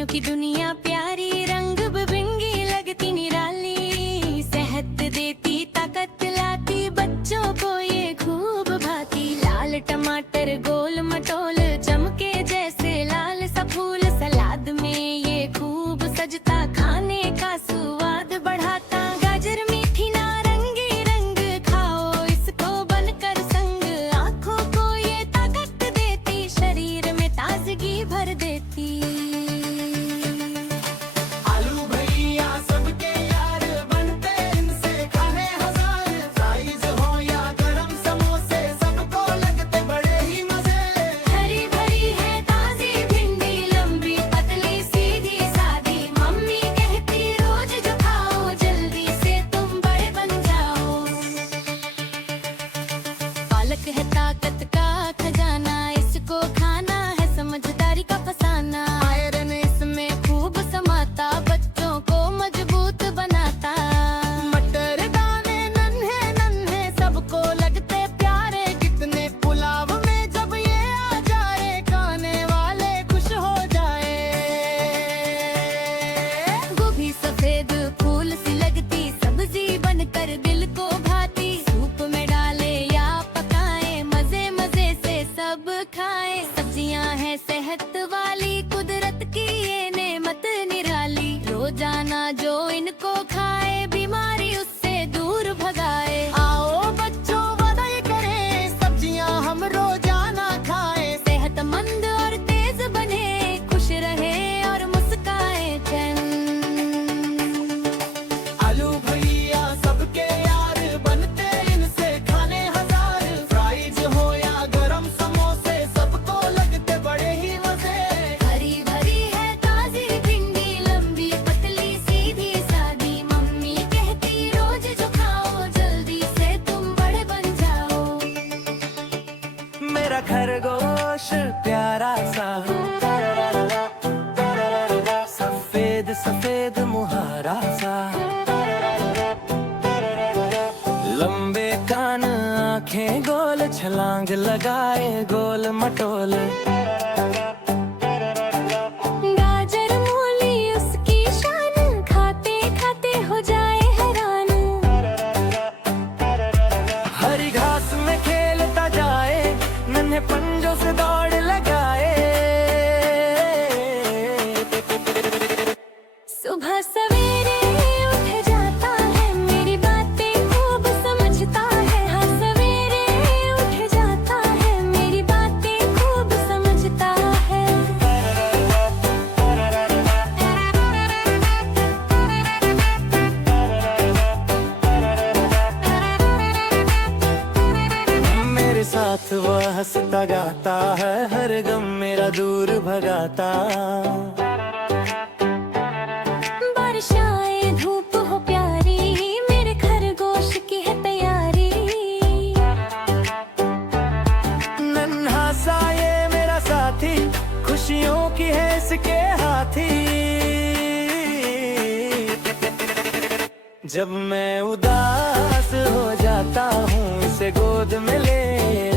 खुशियों की दुनिया प्यारी, रंग बिरंगी लगती निराली, सेहत देती ताकत लाती, बच्चों को ये खूब भाती। लाल टमाटर गोल मटोल चमके जैसे लाल सा फूल, सलाद में ये खूब सजता, खाने का स्वाद बढ़ाता। गाजर मीठी नारंगी रंग खाओ इसको बनकर संग, आँखों को ये ताकत देती, शरीर में ताजगी भर देती। आलू भैया सबके यार बनते इनसे खाने हजार, फ्राइज हो या गरम समोसे सबको लगते बड़े ही मजे। हरी भरी है ताजी भिंडी, लंबी पतली सीधी सादी, मम्मी कहती रोज जो खाओ जल्दी से तुम बड़े बन जाओ। पालक है ताकत का खजाना, इसको खाना है समझदारी का फसाना। आयरन इसमें खूब समाता, बच्चों को मजबूत बनाता। मटर दाने नन्हे नन्हे सबको लगते प्यारे, कितने पुलाव में जब ये आ जाए खाने वाले खुश हो जाए। गोभी सफेद फूल सी लगती, सब्जी बनकर दिल को भाती, सूप में डाले या पकाए, मजे मजे से सब खाए। सब्जियां हैं सेहत वाली, कुदरत की ये नेमत निराली, रोजाना जो इनको खाए बीमारी उससे दूर भगाए। आओ बच्चों वादा करें सब्जियां हम रोजाना खाएं, सेहतमंद और तेज बने, खुश रहे और मुस्काए चैन। आलू भैया सबके यार बनते इनसे खाने हजार, फ्राइज हो या गरम समोसे सबको लगते बड़े ही मजे। हरी भरी है ताजी भिंडी, लंबी पतली सीधी सादी, मम्मी कहती रोज जो खाओ जल्दी से तुम बड़े बन जाओ। मेरा खरगोश प्यारा सा, सफेद सफेद मुहारा सा, लंबे कान आंखें गोल, छलांग लगाए गोल मटोल। गाजर मूली उसकी शान, खाते खाते हो जाए हैरान। हरी घास में खेलता जाए, नन्हे पंजों से दौड़ लगाए। सुबह सवेरे उठ जाता है, मेरी बातें खूब समझता है। हाँ सवेरे उठ जाता है, मेरी बातें खूब समझता है। मेरे साथ वो हंसता गाता है, हर गम मेरा दूर भगाता। बारिश आए धूप हो प्यारी, मेरे खरगोश की है तैयारी। नन्हा सा ये मेरा साथी, खुशियों की है इसके हाथी। जब मैं उदास हो जाता हूँ इसे गोद में ले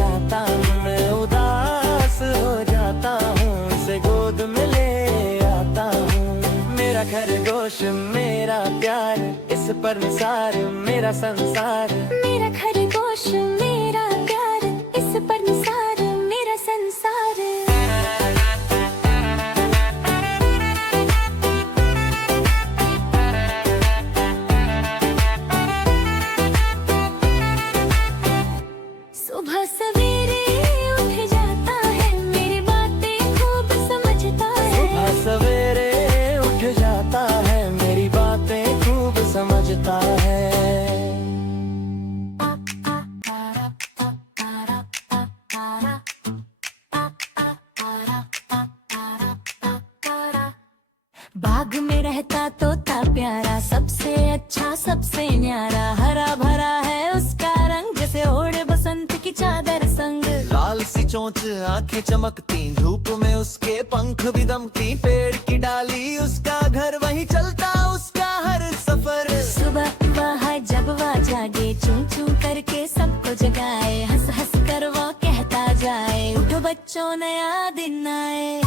आता हूँ, मैं उदास हो जाता हूँ इसे गोद में ले आता हूँ। मेरा खरगोश मेरा प्यार, इस पर निसार मेरा संसार। मेरा खरगोश मेरा प्यार, इस पर निसार मेरा संसार। सुबह सवेरे उठ जाता है, मेरी बातें खूब समझता है। सुबह सवेरे उठ जाता है, मेरी बातें खूब समझता है। बाग में रहता तोता प्यारा, सबसे अच्छा सबसे न्यारा, हरा भरा है उसका रंग, जैसे ओढ़े बसंत की चादर संग। लाल सी चोंच आंखें चमकती, धूप में उसके पंख भी दमकती, पेड़ की डाली उसका घर, वहीं चलता उसका हर सफर। सुबह वह जब वह जागे, चूं चूं करके सबको जगाए, हंस हंस कर वो कहता जाए, उठो बच्चों नया दिन आए।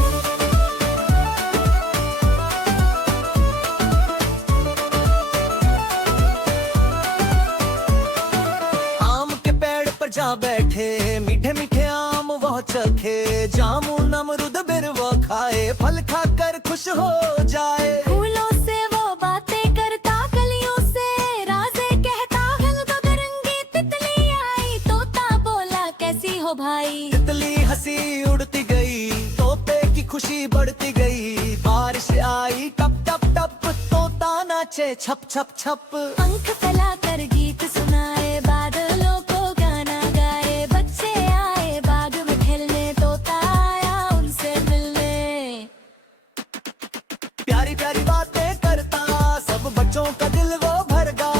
जा बैठे, मीठे मीठे आम वो चखे, जामुन अमरुद बिर वो खाए, फल खाकर खुश हो जाए। फूलों से वो बातें करता, कलियों से राज़े कहता, हल्का करंगी तितली आई, तोता बोला कैसी हो भाई। तितली हंसी उड़ती गई, तोते की खुशी बढ़ती गई, बारिश आई टप टप टप, तोता नाचे छप छप छप। पंख फैलाकर गीत सुनाए, बादलों को गाना गाए, बच्चे आए बाग में खेलने, तोता आया उनसे मिलने। प्यारी प्यारी बातें करता, सब बच्चों का दिल वो भर गा।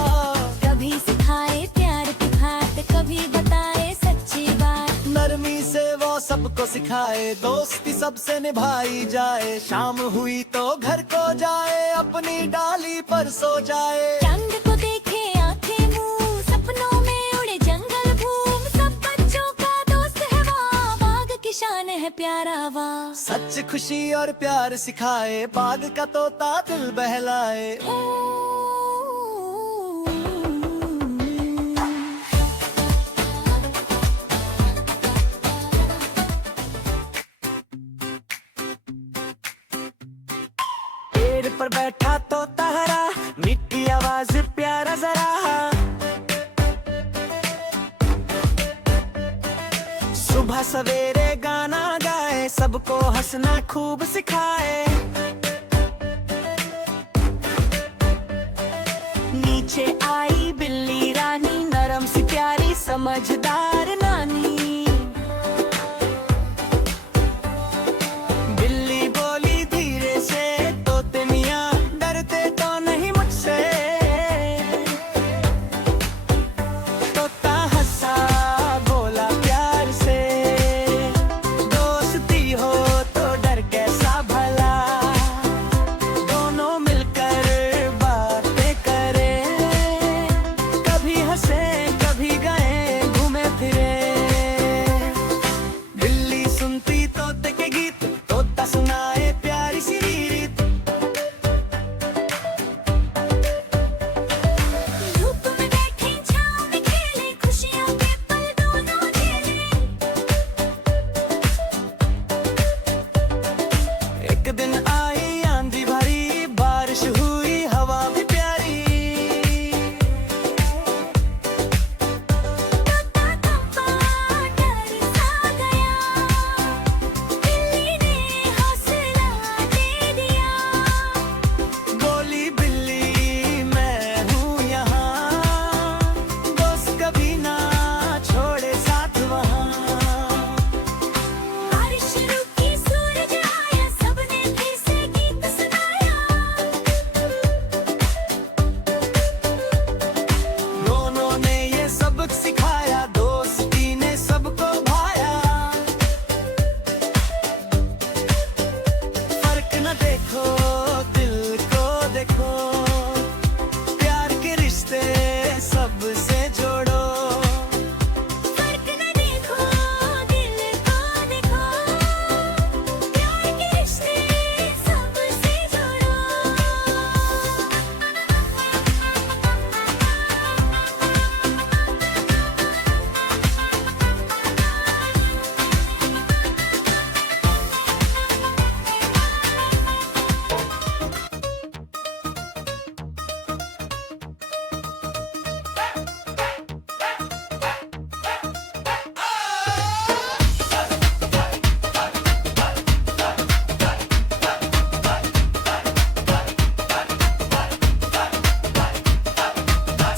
कभी सिखाए प्यार की बात, कभी बताए सच्ची बात, नरमी से वो सबको सिखाए, दोस्ती सबसे निभाई जाए। शाम हुई तो घर को जाए, अपनी डाली पर सो जाए। चांद को देखे आंखें मूं, सपनों में उड़े जंगल घूम, सब बच्चों का दोस्त है वो, बाग की शान है प्यारा वा। सच खुशी और प्यार सिखाए, बाग का तोता दिल बहलाए। पेड़ पर बैठा तोता हरा, मीठी आवाज प्यारा जरा, सुबह सवेरे गाना गाए, सबको हंसना खूब सिखाए। नीचे आई बिल्ली रानी, नरम सी प्यारी समझदार नानी। बिल्ली बोली धीरे से, तोते मियाँ डरते तो नहीं मुझसे। तोता हंसा बोला प्यार से, दोस्ती हो तो डर कैसा भला, दोनों मिलकर बातें करें, कभी हंसे कभी गए घूमे फिरे। बिल्ली सुनती तोते के गीत, तोता सुनाए प्यारी सी रीत। धूप में बैठे छाँव में खेले, खुशियों के पल दोनों झेले। एक दिन आई आंधी भरी, बारिश हुई हवा भी प्यारी। तोता थमा डर सा गया, बिल्ली ने हौसला दे दिया। बोली बिल्ली मैं हूँ यहाँ, दोस्त कभी ना छोड़े साथ वहाँ। बारिश रुकी सूरज आया, सबने फिर से गीत सुनाया। दोनों ने ये सबक सिखाया, दोस्ती ने सबको भाया। फर्क न देखो दिल को देखो, प्यार के रिश्ते सबसे जोड़ो। फर्क न देखो दिल को देखो, प्यार के रिश्ते सबसे जोड़ो।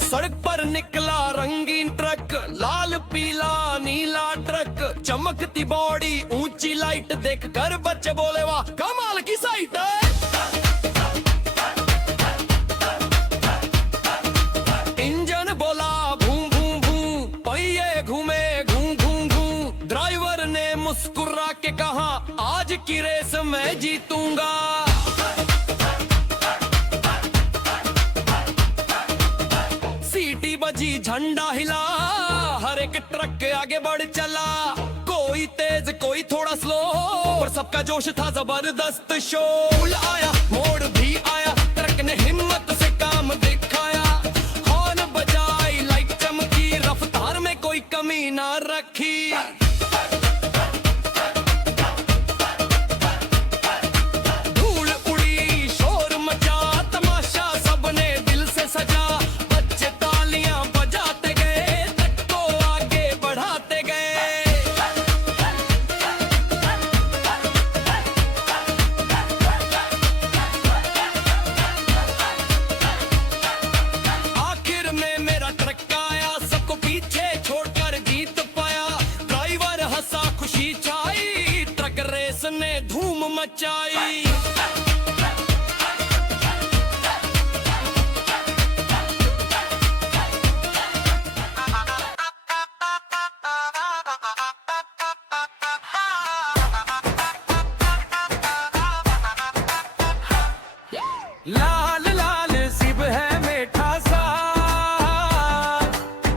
सड़क पर निकला रंगीन ट्रक, लाल पीला नीला ट्रक, चमकती बॉडी ऊंची लाइट देख कर बच्चे बोले वाह कमाल की साइट है। इंजन बोला भूं भूं भूं, पहिए घूमे घूं घूं घूं, ड्राइवर ने मुस्कुरा के कहा आज की रेस मैं जीतूंगा। सीटी बजी झंडा हिला, हर एक ट्रक के आगे बढ़ चला, कोई तेज कोई थोड़ा स्लो, पर सबका जोश था जबरदस्त। शोर आया मोड़ भी आया, ट्रक ने हिम्मत से काम दिखाया, हॉर्न बजाई लाइट चमकी, रफ्तार में कोई कमी ना धूम मचाई। लाल लाल सिब है मीठा सा,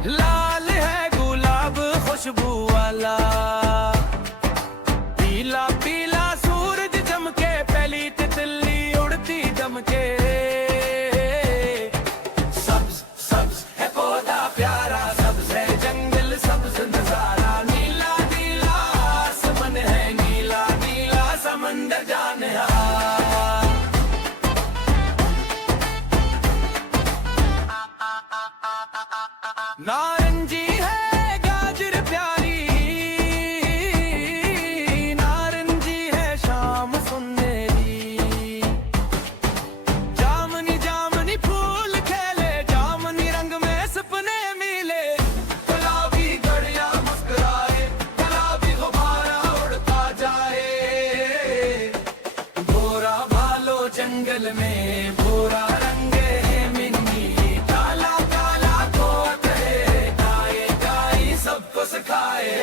लाल है गुलाब खुशबू वाला, पीला पीला सूरज चमके, पहली तितली उड़ती दमके। सब्ज सब्ज है पौधा प्यारा, सब्ज है जंगल, सब्ज नजारा, नीला नीला आसमान है, नीला नीला समंदर जाने नारंगी है गाजर प्यारी, नारंगी है शाम सुनहरी, जामनी जामनी फूल खेले, जामनी रंग में सपने मिले, गुलाबी गड़िया मुस्कुराए, गुलाबी गुब्बारा उड़ता जाए। भोरा भालो जंगल में भोरा रंग है मिन्नी, काला काला कोट है, गाए गाई सबको सिखाए।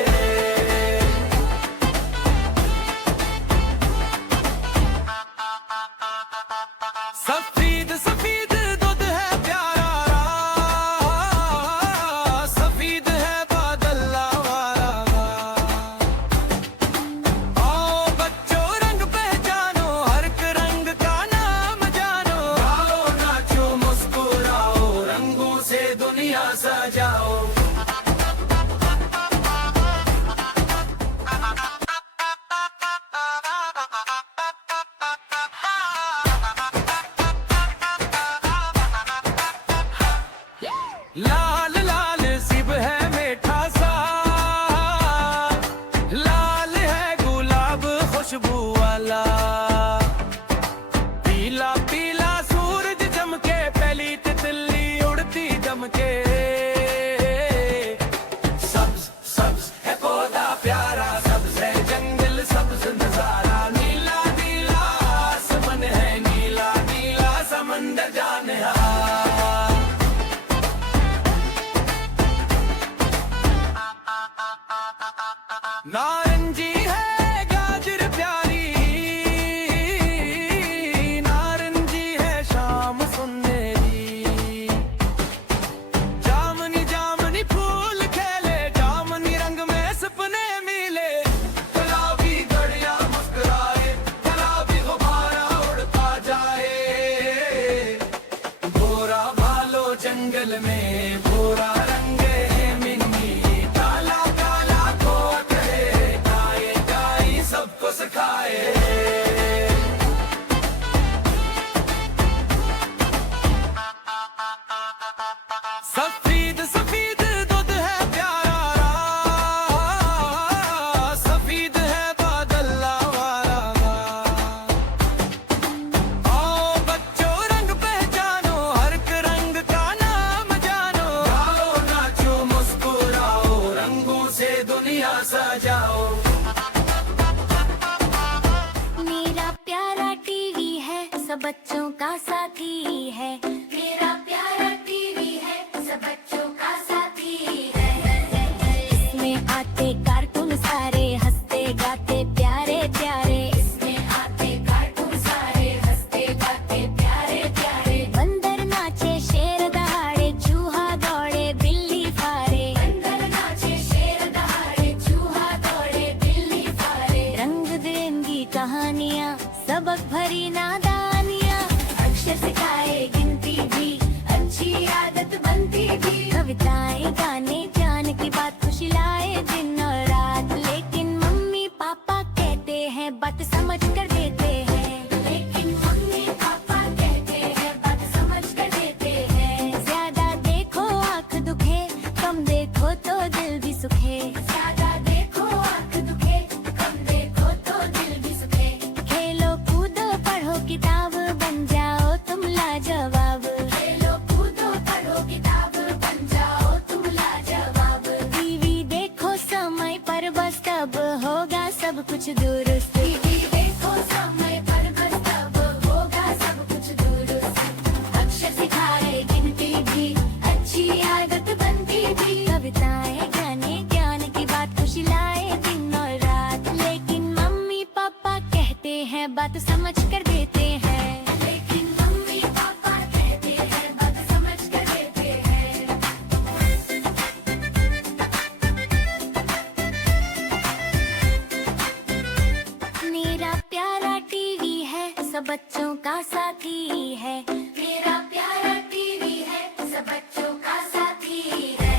सफेद सफेद दूध है प्यारा, सफेद है बादल वाला, आओ बच्चों रंग पहचानो, हर एक रंग का नाम जानो, गाओ नाचो मुस्कुराओ, रंगों से दुनिया सजाओ। लाल लाल सिब है मीठा सा, लाल है गुलाब खुशबू वाला, पीला पीला सूरज चमके, पहली तितली उड़ती दमके। सब्ज सब्ज है पौधा प्यारा, सब्ज है जंगल, सब्ज नजारा, नीला नीला आसमान है, नीला नीला समंदर जाने नारंगी है गाजर प्यारी, नारंगी है शाम सुनहरी, जामनी जामनी फूल खेले, जामनी रंग में सपने मिले, गुलाबी गड़िया मुस्कुराए, गुलाबी गुब्बारा उड़ता जाए। भोरा भालो जंगल में भोरा रंग है मिन्नी, काला काला कोट है, गाए गाई सबको सिखाए। सफेद सफेद दूध है प्यारा, सफेद है बादल वाला, आओ बच्चों रंग पहचानो, हर एक रंग का नाम जानो, गाओ नाचो मुस्कुराओ, रंगों से दुनिया सजाओ। मेरा प्यारा टीवी है, सब बच्चों का साथी है, मेरा प्यारा टीवी है, सब बच्चों का साथी है। इसमें आते कार्टून सारे, हंसते गाते प्यारे प्यारे, इसमें आते कार्टून सारे, हंसते गाते प्यारे प्यारे। बंदर नाचे शेर दहाड़े, चूहा दौड़े बिल्ली फारे, बंदर नाचे शेर दहाड़े, चूहा दौड़े बिल्ली फारे। रंग बिरंगी कहानियाँ, सबक भरी नादानियाँ, अक्षर सिखाए गिनती भी, अच्छी आदत बनती भी। कविताएं गाने ज्ञान की बात, खुशी लाए दिन और रात, लेकिन मम्मी पापा कहते हैं बात समझ कर देते हैं, लेकिन मम्मी पापा कहते हैं बात समझ कर देते हैं। ज्यादा देखो आँख दुखे, कम देखो तो दिल भी सुखे, ज्यादा देखो आँख दुखे, कम देखो तो दिल भी सुखे। खेलो कूदो पढ़ो किताब, बन जाओ तुम लाजवाब, खेलो कूदो पढ़ो किताब, बन जाओ तुम लाजवाब। टीवी देखो समय पर बस, तब होगा सब कुछ दुरुस्त, टीवी देखो बात समझ कर देते हैं। लेकिन मम्मी पापा कहते हैं बात समझ कर देते हैं। मेरा प्यारा टीवी है सब बच्चों का साथी है। मेरा प्यारा टीवी है सब बच्चों का साथी है।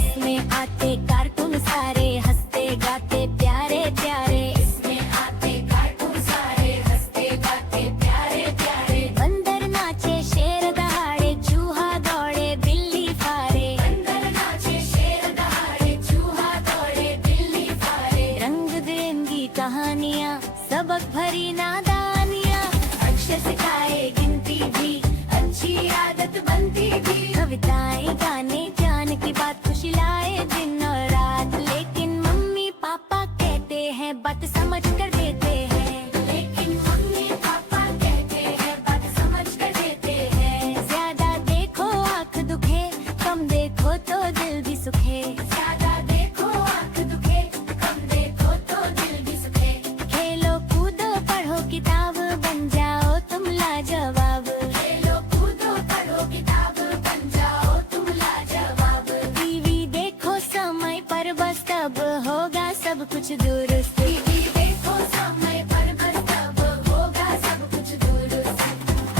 इसमें आते कार्टून सारे हंसते गाते प्यारे प्यारे। इसमें आते कार्टून सारे हंसते गाते प्यारे प्यारे। बंदर नाचे शेर दहाड़े चूहा दौड़े बिल्ली फारे। बंदर नाचे शेर दहाड़े चूहा दौड़े बिल्ली फारे। रंग बिरंगी कहानियाँ सबक भरी नादानियाँ। अक्षर सिखाए गिनती भी अच्छी आदत बनती भी। कविताएं गाने ज्ञान की बात खुशी लाए दिन और रात। लेकिन मम्मी पापा कहते हैं बात समझ कर देते हैं। लेकिन मम्मी पापा कहते हैं बात समझ कर देते हैं। ज्यादा देखो आँख दुखे कम देखो तो दिल भी सुखे। ज्यादा देखो आँख दुखे कम देखो तो दिल भी सुखे। खेलो कूदो पढ़ो किताब बन जाओ तुम लाजवाब। खेलो कूदो पढ़ो किताब बन जाओ तुम लाजवाब। टीवी देखो समय पर बस तब होगा सब कुछ दुरुस्त। टीवी देखो समय पर बस तब होगा सब कुछ दुरुस्त।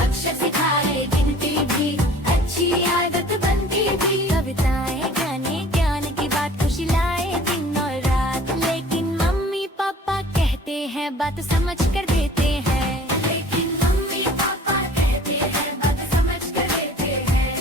अक्षर सिखाए गिनती भी अच्छी आदत बनती भी। कविताएं गाने ज्ञान की बात खुशी लाए दिन और रात। लेकिन मम्मी पापा कहते हैं बात समझ कर देते हैं। लेकिन मम्मी पापा कहते हैं बात समझ कर देते हैं।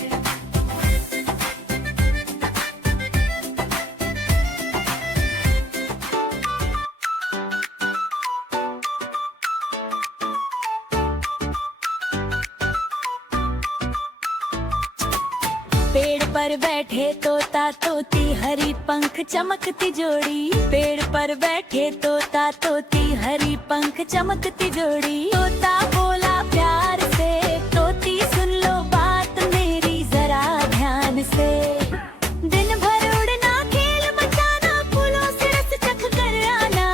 पेड़ पर बैठे तोता तोती हरी पंख चमकती जोड़ी। पेड़ पर बैठे तोता तोती हरी पंख चमकती जोड़ी। तोता बोला प्यार से तोती सुन लो बात मेरी जरा ध्यान से। दिन भर उड़ना खेल मचाना फूलों से रस चख कर आना।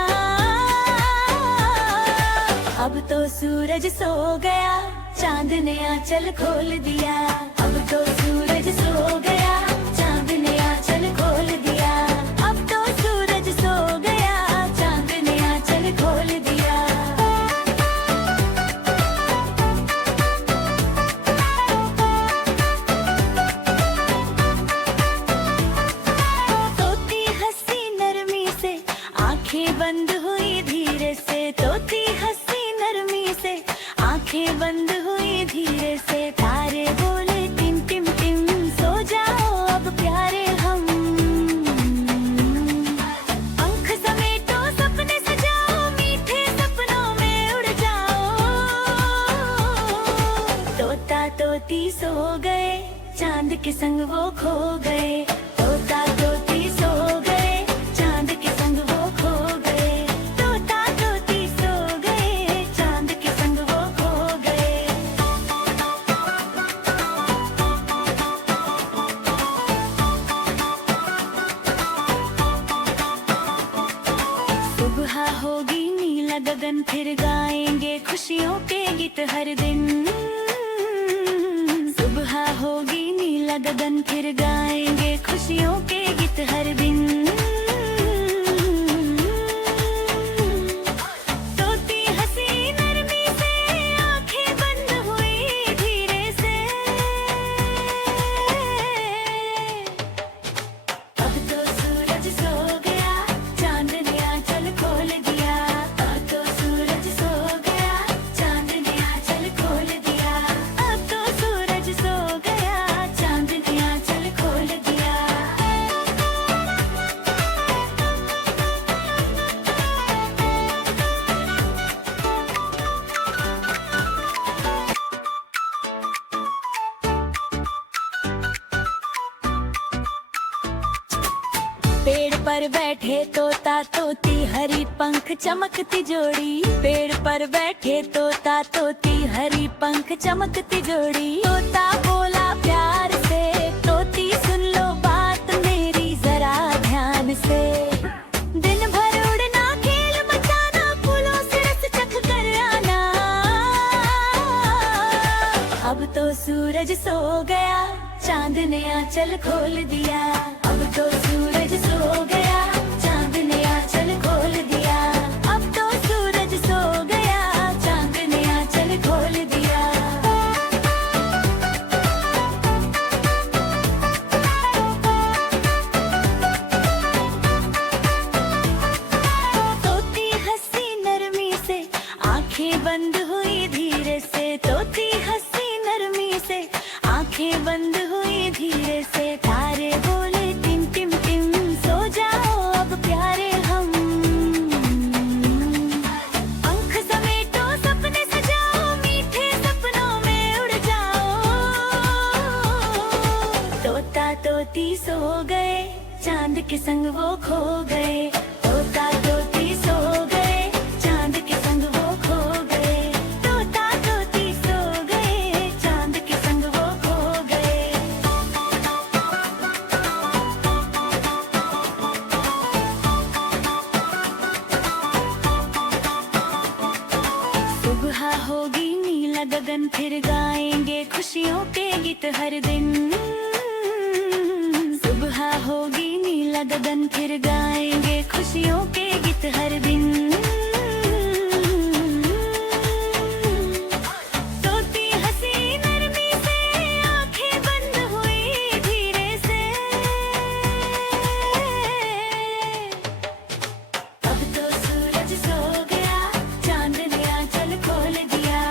अब तो सूरज सो गया चांद ने आंचल खोल दिया। अब तो सूरज सो गया चांद ने आंचल खोल दिया। अब तो सूरज सो गया चांद ने आंचल खोल दिया। तोती हंसी नरमी से आंखें बंद हुई धीरे से। तोती हंसी नरमी से आंखें बंद हुई धीरे से। तारे बोले टिम टिम टिम सो जाओ अब प्यारे हम। पंख समेटो सपने सजाओ मीठे सपनों में उड़ जाओ। तोता तोती सो गए चांद के संग वो खो गए। तोता तोती सो गए चांद के संग वो खो गए। तोता तोती सो गए चांद के संग वो खो गए। सुबह होगी नीला गगन फिर गाएंगे खुशियों के गीत हर दिन। सुबह होगी नीला गगन फिर गाएंगे खुशियों के गीत हर दिन। तोती हंसी नरमी से आंखें बंद हुई धीरे से। अब तो सूरज सो गया चांद ने आंचल खोल दिया। अब तो सूरज सो गया चांद ने आंचल खोल दिया। अब तो सूरज सो गया चांद ने आंचल खोल दिया। पेड़ पर बैठे तोता तोती हरी पंख चमकती जोड़ी। पेड़ पर बैठे तोता तोती हरी पंख चमकती जोड़ी। तोता बोला प्यार से तोती सुन लो बात मेरी जरा ध्यान से। दिन भर उड़ना खेल मचाना फूलों से रस चख कर आंचल खोल दिया। अब तो सूरज सो गया, चांद ने आंचल खोल दिया। अब तो सूरज सो गया, चांद ने आंचल खोल दिया। तोती हंसी नरमी से, आंखें बंद हुई धीरे से। तोती हंसी नरमी से, आंखें बंद हुई धीरे से। तारे बोले टिम टिम टिम, सो जाओ अब प्यारे हम। पंख समेटो सपने सजाओ, मीठे सपनों में उड़ जाओ। तोता तोती सो गए, चांद के संग वो खो गए। तोता तोती सो गए, चांद के संग वो खो गए। तोता तोती सो गए, चांद के संग वो खो गए। सुबह होगी नीला गगन, फिर गाएंगे खुशियों के गीत हर दिन। सुबह होगी नीला गगन, फिर गाएंगे खुशियों के गीत हर दिन। तोती हंसी नरमी से, आंखें बंद हुई धीरे से। अब तो सूरज सो गया, चांद ने आंचल खोल दिया।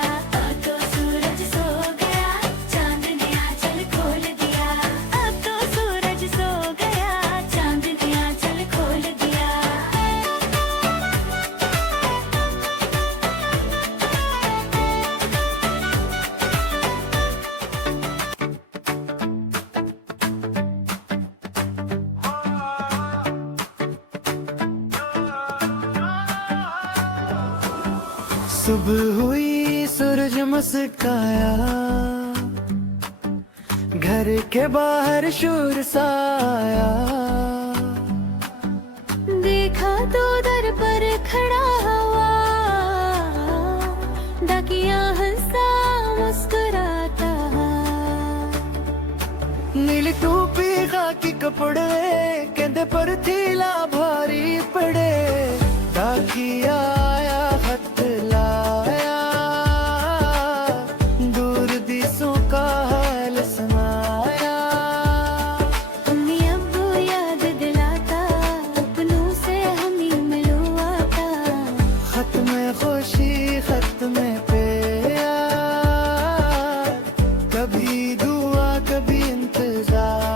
अब तो सूरज सो गया, चांद ने आंचल खोल दिया। अब तो सूरज सो गया, चांद ने आंचल खोल दिया। सुबह हुई सूरज मुस्काया, घर के बाहर शोर सा आया। देखा तो दर पर खड़ा हुआ, डाकिया हंसा मुस्कुराता। नीली टोपी खाकी कपड़े, कहते पर थीला भारी पड़े। डाकिया आया खत लाया, दूर दिसों का हाल सुनाया। अम्मी अब्बू याद दिलाता, अपनों से हमी मिलवाता। खत में खुशी खत में प्यार, कभी दुआ कभी इंतजार।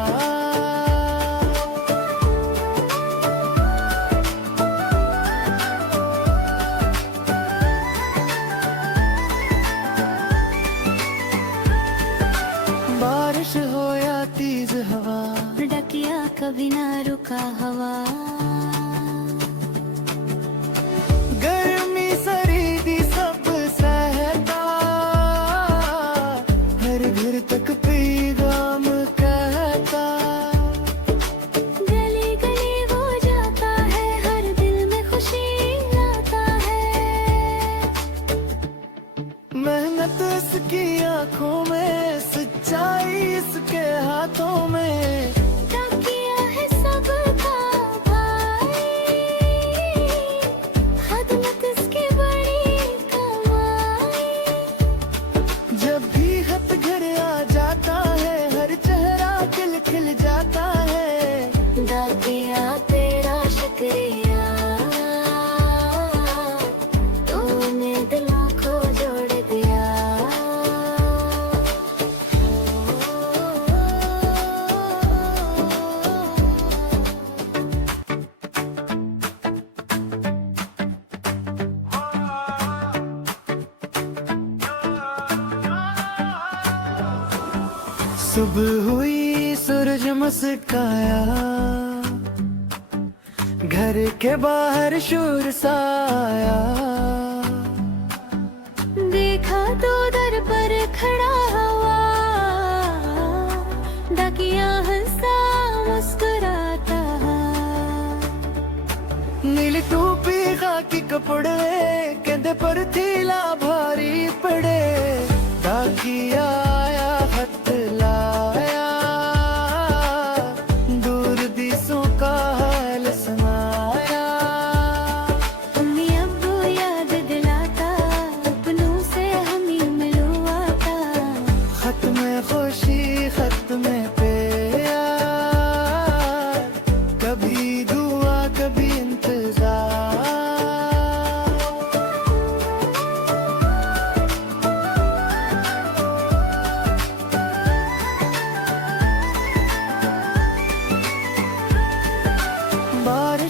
बारिश हो या तेज हवा, डाकिया कभी ना रुका हवा। गर्मी सर्दी सब सहता, हर घर तक पैगाम कहता। गली गली वो जाता है, हर दिल में खुशी लाता है। मेहनत इसकी आंखों में, सच्चाई इसके हाथों में। डाकिया है सबका भाई, खदमत इसकी बड़ी कमाई। जब भी खत घर आ जाता है, हर चेहरा खिल खिल जाता है। डाकिया तेरा शुक्रिया, तूने दिलों को जोड़ दिया। सुबह हुई सूरज मुस्काया, घर के बाहर शोर सा आया। देखा तो दर पर खड़ा हुआ, डाकिया हंसा मुस्कुराता। नीली टोपी खाकी कपड़े, कहते पर थीला भारी पड़े। डाकिया आया खत लाया,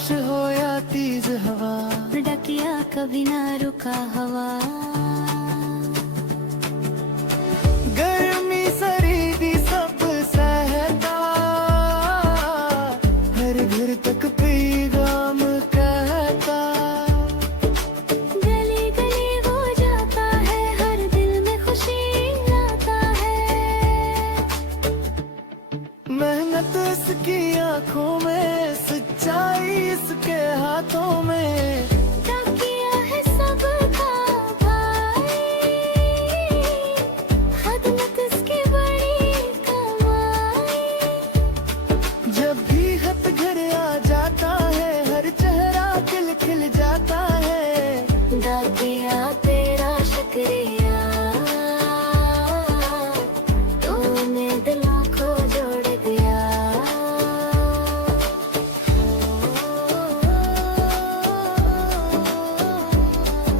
बारिश हो या तेज हवा, डकिया कभी ना रुका हवा। गर्मी सरीदी सब सहता, हर घर तक पैगाम कहता। गली गली हो जाता है, हर दिल में खुशी लाता है। मेहनत इसकी आंखों में, सच्चाई इसके हाथों में,